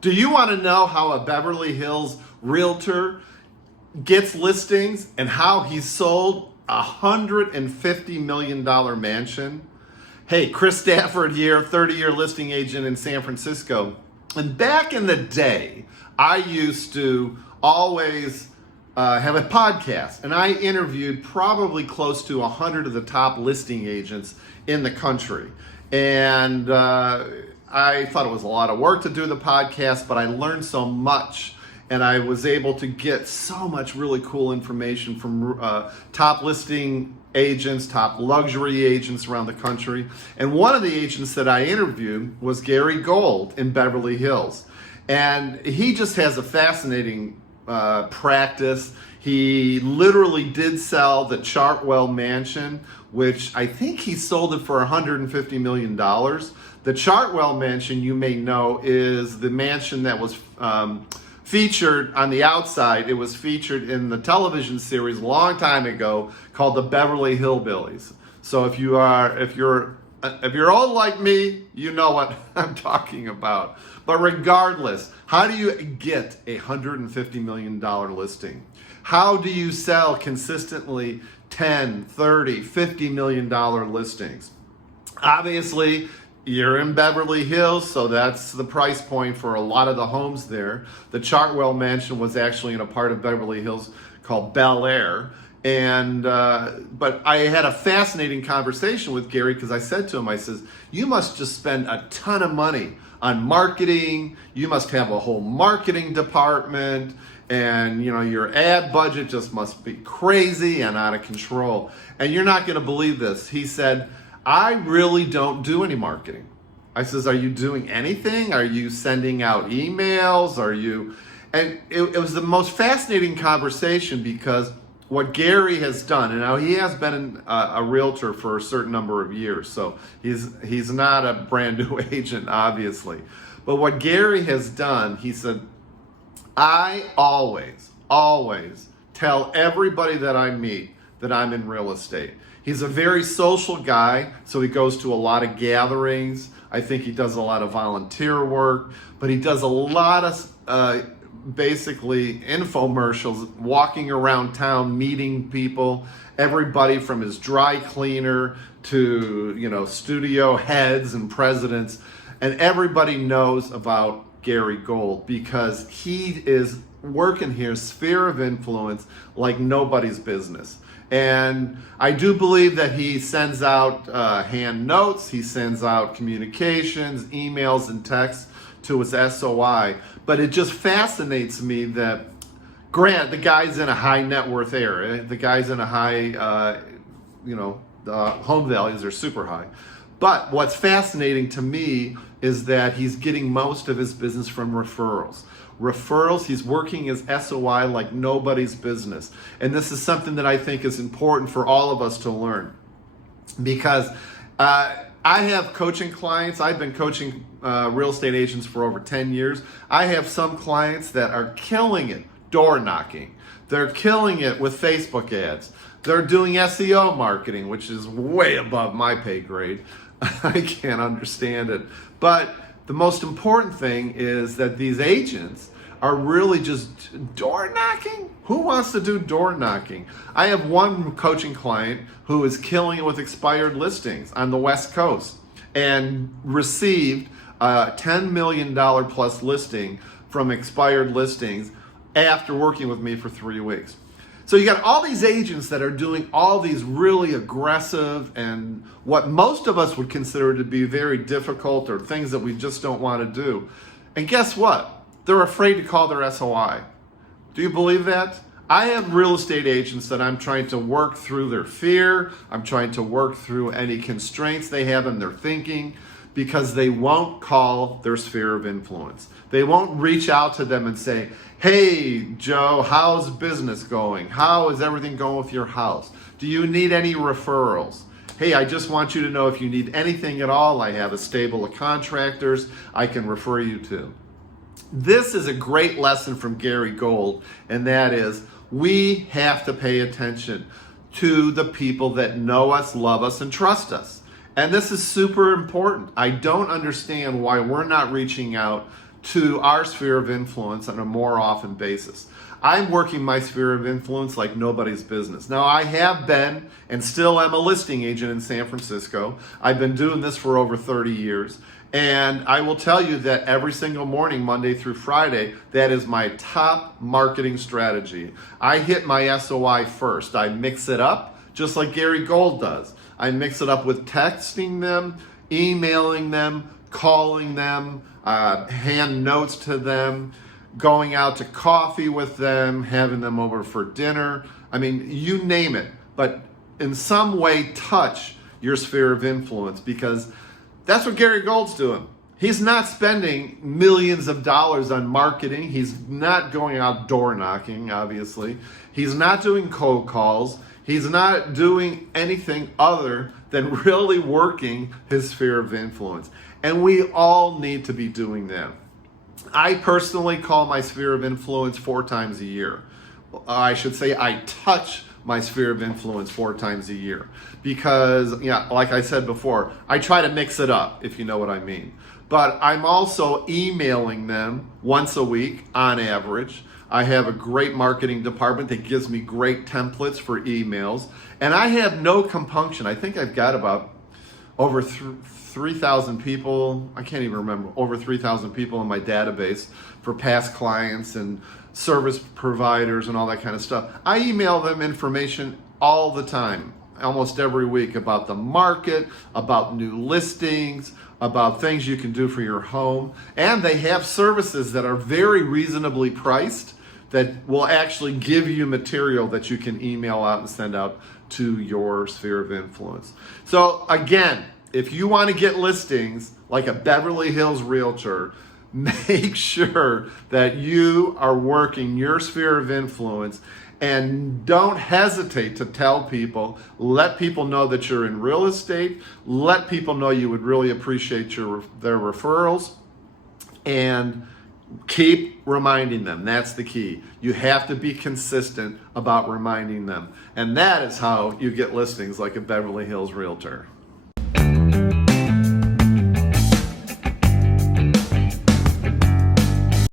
Do you want to know how a Beverly Hills realtor gets listings and how he sold a $150 million mansion? Hey, Chris Stafford here, 30-year listing agent in San Francisco. And back in the day, I used to always have a podcast, and I interviewed probably close to 100 of the top listing agents in the country. And I thought it was a lot of work to do the podcast, but I learned so much, and I was able to get so much really cool information from top listing agents, top luxury agents around the country. And one of the agents that I interviewed was Gary Gold in Beverly Hills. And he just has a fascinating practice. He literally did sell the Chartwell Mansion, which I think he sold it for $150 million. The Chartwell Mansion, you may know, is the mansion that was featured on the outside. It was featured in the television series a long time ago called the Beverly Hillbillies. So if you're old like me, you know what I'm talking about. But regardless, how do you get a $150 million listing? How do you sell consistently 10, 30, $50 million listings? Obviously, you're in Beverly Hills, so that's the price point for a lot of the homes there. The Chartwell Mansion was actually in a part of Beverly Hills called Bel Air. And but I had a fascinating conversation with Gary because I said to him, I says, you must just spend a ton of money on marketing. You must have a whole marketing department, and your ad budget just must be crazy and out of control. And you're not going to believe this. He said, I really don't do any marketing. I says, are you doing anything? Are you sending out emails? And it was the most fascinating conversation because what Gary has done, and now he has been a realtor for a certain number of years, so he's not a brand new agent, obviously. But what Gary has done, he said, I always tell everybody that I meet that I'm in real estate. He's a very social guy, so he goes to a lot of gatherings. I think he does a lot of volunteer work, but he does a lot of basically infomercials, walking around town, meeting people, everybody from his dry cleaner to studio heads and presidents, and everybody knows about Gary Gold because he is working his sphere of influence like nobody's business. And I do believe that he sends out hand notes, he sends out communications, emails, and texts to his SOI. But it just fascinates me that, Grant, the guy's in a high net worth area, the guy's in a high, the home values are super high. But what's fascinating to me is that he's getting most of his business from referrals. He's working his SOI like nobody's business. And this is something that I think is important for all of us to learn. Because I have coaching clients. I've been coaching real estate agents for over 10 years. I have some clients that are killing it door knocking. They're killing it with Facebook ads. They're doing SEO marketing, which is way above my pay grade. I can't understand it. But the most important thing is that these agents are really just door knocking. Who wants to do door knocking? I have one coaching client who is killing it with expired listings on the West Coast and received a $10 million plus listing from expired listings after working with me for 3 weeks. So you got all these agents that are doing all these really aggressive and what most of us would consider to be very difficult or things that we just don't want to do. And guess what? They're afraid to call their SOI. Do you believe that? I have real estate agents that I'm trying to work through their fear. I'm trying to work through any constraints they have in their thinking because they won't call their sphere of influence. They won't reach out to them and say, hey, Joe, how's business going? How is everything going with your house? Do you need any referrals? Hey, I just want you to know if you need anything at all, I have a stable of contractors I can refer you to. This is a great lesson from Gary Gold, and that is we have to pay attention to the people that know us, love us, and trust us. And this is super important. I don't understand why we're not reaching out to our sphere of influence on a more often basis. I'm working my sphere of influence like nobody's business. Now, I have been and still am a listing agent in San Francisco. I've been doing this for over 30 years. And I will tell you that every single morning, Monday through Friday, that is my top marketing strategy. I hit my SOI first. I mix it up just like Gary Gold does. I mix it up with texting them, emailing them, calling them, hand notes to them, going out to coffee with them, having them over for dinner. I mean, you name it, but in some way touch your sphere of influence, because that's what Gary Gold's doing. He's not spending millions of dollars on marketing. He's not going out door knocking, obviously. He's not doing cold calls. He's not doing anything other than really working his sphere of influence. And we all need to be doing that. I personally call my sphere of influence 4 times a year. I should say I touch my sphere of influence 4 times a year because, like I said before, I try to mix it up, if you know what I mean. But I'm also emailing them once a week on average. I have a great marketing department that gives me great templates for emails, and I have no compunction. I think I've got about over 3,000 people, I can't even remember, over 3,000 people in my database for past clients and service providers and all that kind of stuff. I email them information all the time, almost every week, about the market, about new listings, about things you can do for your home. And they have services that are very reasonably priced that will actually give you material that you can email out and send out to your sphere of influence. So again, if you want to get listings like a Beverly Hills Realtor, make sure that you are working your sphere of influence, and don't hesitate to tell people, let people know that you're in real estate, let people know you would really appreciate their referrals, and keep reminding them. That's the key. You have to be consistent about reminding them. And that is how you get listings like a Beverly Hills Realtor.